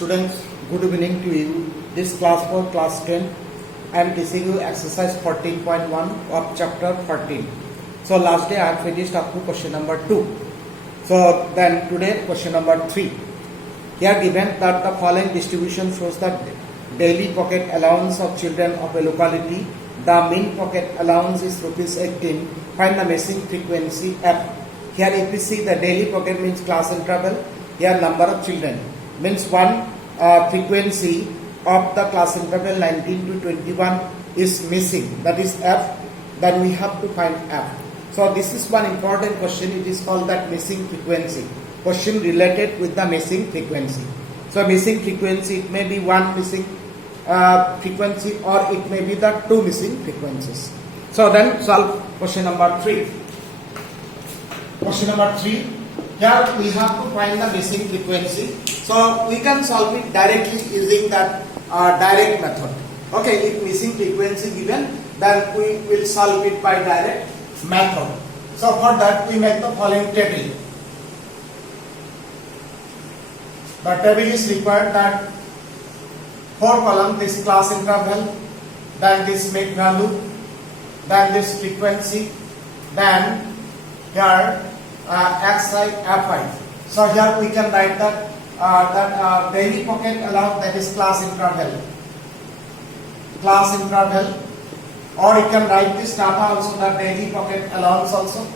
Students, good evening to you. This class for class 10. I am teaching you exercise 14.1 of chapter 14. So last day I have finished up to question number 2. So then today question number 3. Here given that the following distribution shows that daily pocket allowance of children of a locality. The mean pocket allowance is rupees 18. Find the missing frequency F. Here if we see the daily pocket means class interval. Here number of children means one frequency of the class interval 19 to 21 is missing, that is F. Then we have to find F. So this is one important question. It is called that missing frequency, question related with the missing frequency. So missing frequency, it may be one missing frequency or it may be the two missing frequencies. So then solve question number 3. Question number 3. Here we have to find the missing frequency. So we can solve it directly using that direct method. Okay, if missing frequency given, then we will solve it by direct method. So for that we make the following table. The table is required that 4 column, this class interval, then this mid value, then this frequency, then here xi, fi. So here we can write that daily pocket allowance, that is class interval, or you can write this data also, the daily pocket allowance also,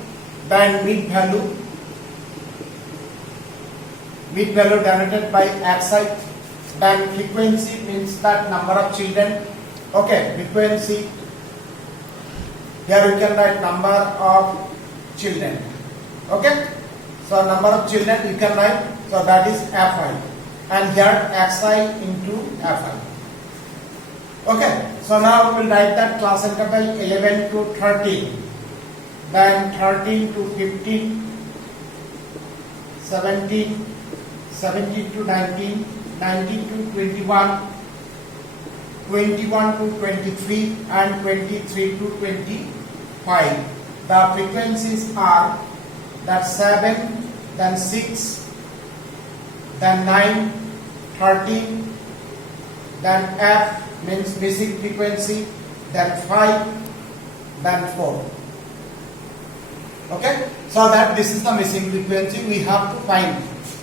then mid value denoted by xi, then frequency means that number of children. Okay, frequency, here you can write number of children. Okay, so number of children you can write, so that is fi, and here xi into fi. Okay, so now we will write that class interval 11 to 13, then 13 to 15, 17 to 19, 19 to 21, 21 to 23, and 23 to 25. The frequencies are that 7, then 6, then 9, 13, then F means missing frequency, then 5, then 4. Okay, so that this is the missing frequency we have to find,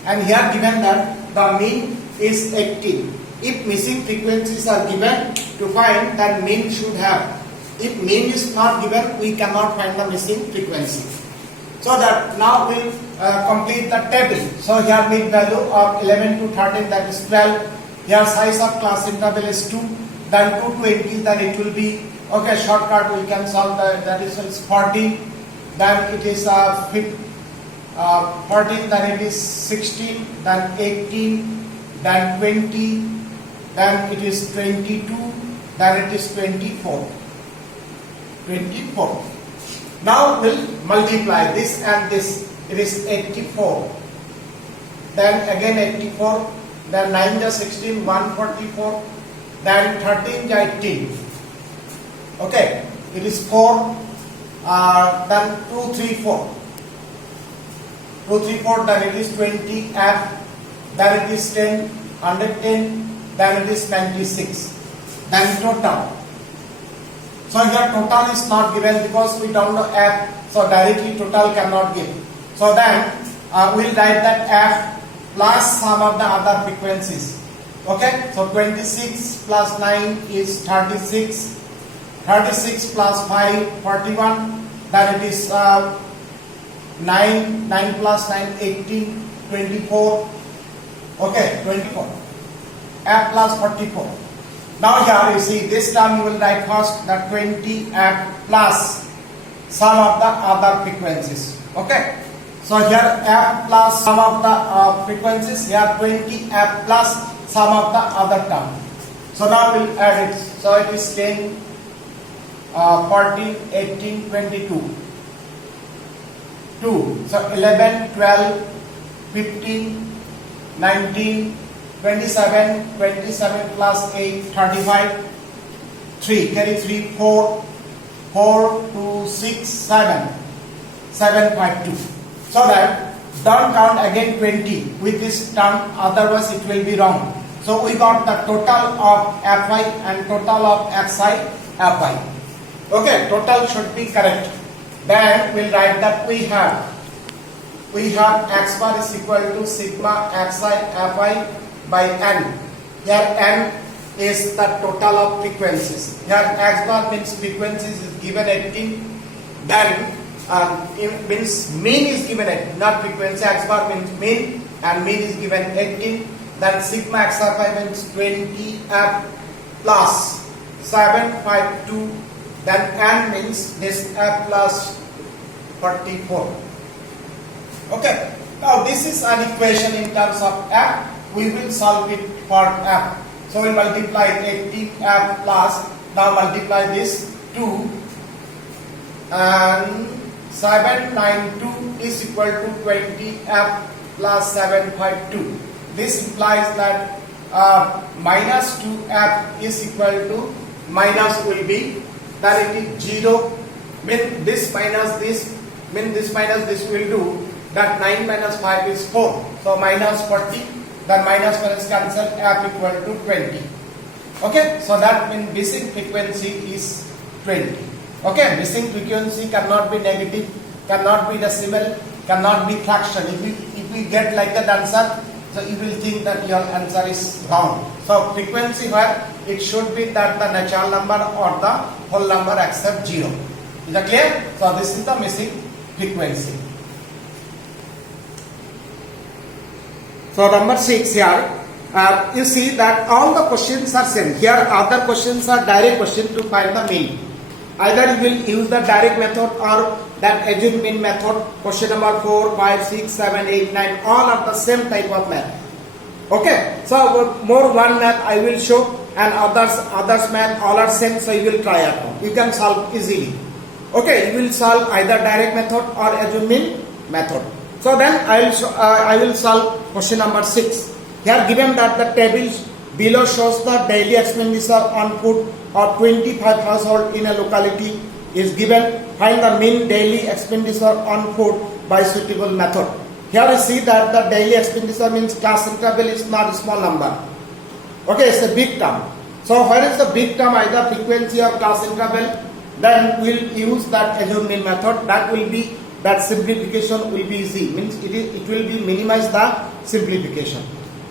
and here given that the mean is 18. If missing frequencies are given to find, then mean should have. If mean is not given, we cannot find the missing frequency. So that now we'll complete the table. So here mid value of 11 to 13, that is 12. Here size of class interval is 2. Then 2 to 18, then it will be, okay, shortcut we can solve that is 14. Then it is 14, then it is 16, then 18, then 20, then it is 22, then it is 24. Now we'll multiply this and this. It is 84. Then again 84. Then 9 to 16, 144. Then 13 to 18. Okay. It is 4. Then 2, 3, 4. 2, 3, 4. Then it is 20 F. Then it is 10. 110. Then it is 96. Then total. So here total is not given because we don't know F, so directly total cannot give. So then we'll write that F plus some of the other frequencies. Okay, so 26 plus 9 is 36, 36 plus 5, 41, then it is 9 plus 9, 18, 24, okay, 24, F plus 44. Now here you see this term you will write first, the 20 F plus some of the other frequencies. Okay. So here F plus some of the frequencies, here 20 F plus some of the other term. So now we'll add it. So it is 10, 14, 18, 22. 2. So 11, 12, 15, 19, 27, 27 plus 8, 35, 3, carry 3, 4, 4, 2, 6, 7, 7, 5, 2. So that don't count again 20 with this term, otherwise it will be wrong. So we got the total of Fi and total of Xi Fi. Okay, total should be correct. Then we'll write that we have X bar is equal to sigma Xi Fi by N. Here N is the total of frequencies. Here X bar means frequencies is given 18. Then it means mean is given 18, not frequency. X bar means mean and mean is given 18. Then sigma Xi means 20F plus 752. Then N means this F plus 44. Okay. Now this is an equation in terms of F. We will solve it for F. So we multiply 18F plus, now multiply this 2 and 792 is equal to 20F plus 752. This implies that minus 2F is equal to minus will be that it is 0. Mean this minus this, mean this minus this will do that 9 minus 5 is 4. So minus 40. Then minus cancel, F equal to 20. Okay, so that means missing frequency is 20. Okay, missing frequency cannot be negative, cannot be decimal, cannot be fraction. If we get like that answer, so you will think that your answer is wrong. So frequency where it should be that the natural number or the whole number except 0. Is that clear? So this is the missing frequency. So number 6 here, you see that all the questions are same. Here other questions are direct question to find the mean. Either you will use the direct method or that assume mean method. Question number 4, 5, 6, 7, 8, 9, all are the same type of math. Okay, so more one math I will show and others math all are same, so you will try at home. You can solve easily. Okay, you will solve either direct method or assume mean method. So then I will solve question number 6. Here given that the table below shows the daily expenditure on food of 25 households in a locality is given. Find the mean daily expenditure on food by suitable method. Here we see that the daily expenditure means class interval is not a small number. Okay, it's a big term. So where is the big term, either frequency or class interval? Then we'll use that assume mean method. That will be that simplification will be easy, means it will be minimize the simplification.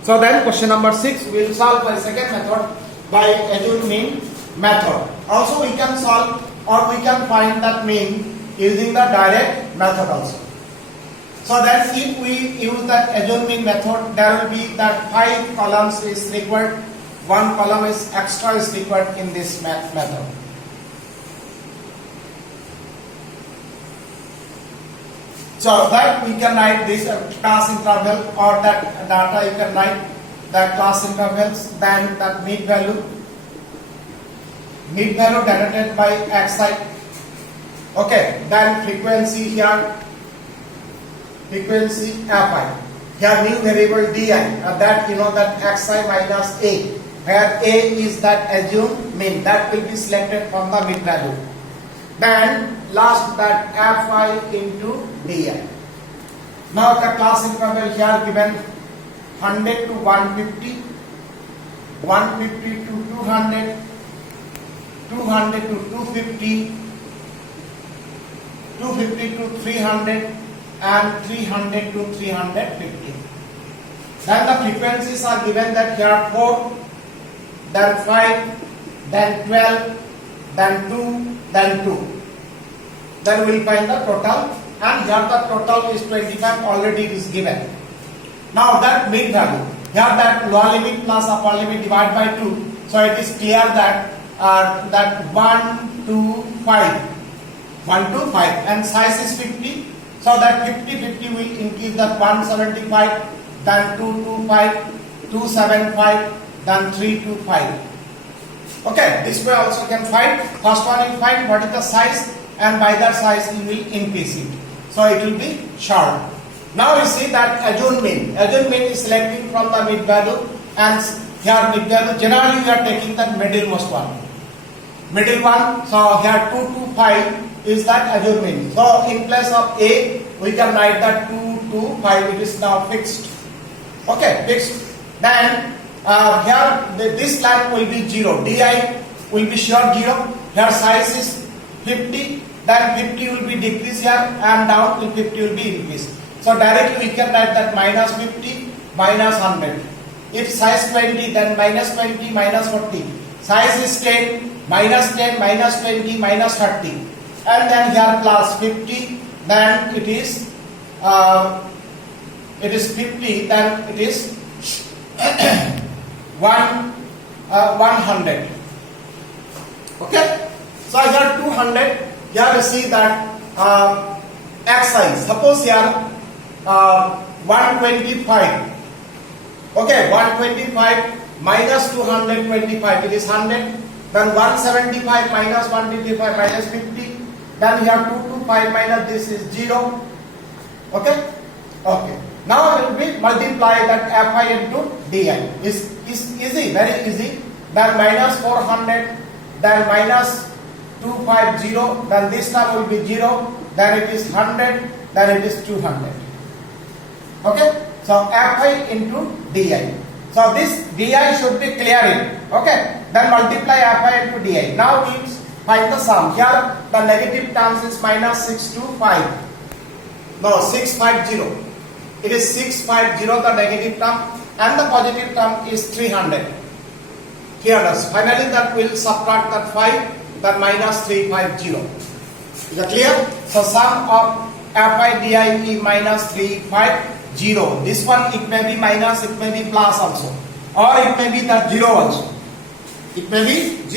So then question number 6 we will solve by second method by assume mean method. Also we can solve or we can find that mean using the direct method also. So then if we use that assume mean method, there will be that 5 columns is required, 1 column is extra is required in this method. So that we can write this class interval or that data you can write that class intervals, then that mean value denoted by Xi. Okay, then frequency here, frequency Fi. Here new variable Di, that you know that Xi minus A, where A is that assume mean, that will be selected from the mean value. Then last that Fi into Di. Now the class interval here given 100 to 150, 150 to 200, 200 to 250, 250 to 300 and 300 to 350. Then the frequencies are given that here 4, then 5, then 12, then 2, then 2. Then we will find the total, and here the total is 25, already it is given. Now that mean value, here that lower limit plus upper limit divided by 2, so it is clear that that 1 to 5, 1 to 5 and size is 50, so that 50 will increase that 175, then 225, 275, then 325. Okay, this way also can find. First one you find what is the size, and by that size you will increase it. So it will be short. Now you see that assume mean. Assume mean is selecting from the mid value, and here mid value generally we are taking the middlemost one. Middle one, so here 2 to 5 is that assume mean. So in place of A we can write that 2 to 5, it is now fixed. Okay, fixed. Then here this line will be 0. Di will be sure 0. Here size is 50. Then 50 will be decreased here and down till 50 will be increased. So directly we can write that minus 50 minus 100. If size 20, then minus 20 minus 40. Size is 10 minus 10 minus 20 minus 30. And then here plus 50. Then it is 50. Then it is 100. Okay. So here 200. Here you see that x size. Suppose here 125. Okay, 125 minus 225, it is 100. Then 175 minus 125 minus 50. Then here 225 minus this is 0. Okay? Okay. Now it will be multiply that fi into di. Is easy, very easy. Then minus 400, then minus 250, then this term will be 0, then it is 100, then it is 200. Okay? So fi into di. So this di should be clearing. Okay? Then multiply fi into di. Now we find the sum. Here the negative terms is minus 625. No, 650. It is 650 the negative term and the positive term is 300. Here finally that will subtract that 5. That minus 350. Is that clear? So sum of fi di is minus 350. This one it may be minus, it may be plus also, or it may be that 0 also. It may be 0.